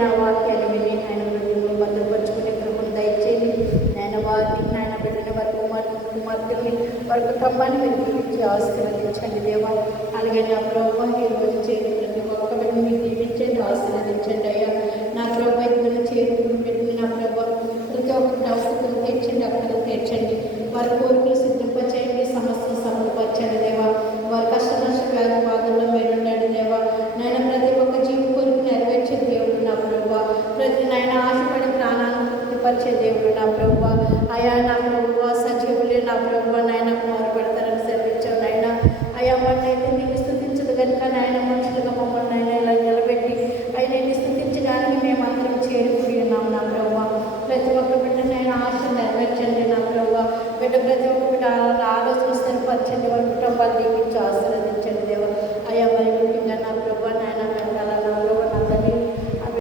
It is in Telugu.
నా వాక్యాన్ని విని ఆయన హృదయంలో భద్రపరుచుకునే కృపను దయచేయండి. నాయన వారిని నాయన బిడ్డల వారి కుమార్తెని వారి కుటుంబాన్ని మీరు దీవించి ఆశీర్వదించండి దేవా. అలాగే నా ప్రభు ఈరోజు చేతి ప్రతి ఒక్క బిడ్డని మీరు దీవించండి, ఆశీర్వదించండి అయ్యా. నా ప్రభు ఇద్దరు చేతులు పెట్టి నా ప్రభు ప్రతి ఒక్కరి అవసరం తీర్చండి, అక్కడ తీర్చండి. వారి కోరికలు సిద్ధింపచేయండి, సమస్యలు సమర్పరచండి దేవా. వారి కష్ట నష్ట వ్యాధి బాధల్లో మీరు ఉండండి దేవా. నాయన ప్రతి ఒక్క జీవి కోరిక నెరవేర్చే దేవుడు నా ప్రభు. ప్రతి నాయన ఆశపడి ప్రాణాలను తృప్తిపరిచే దేవుడు నా ప్రభు. అయా నా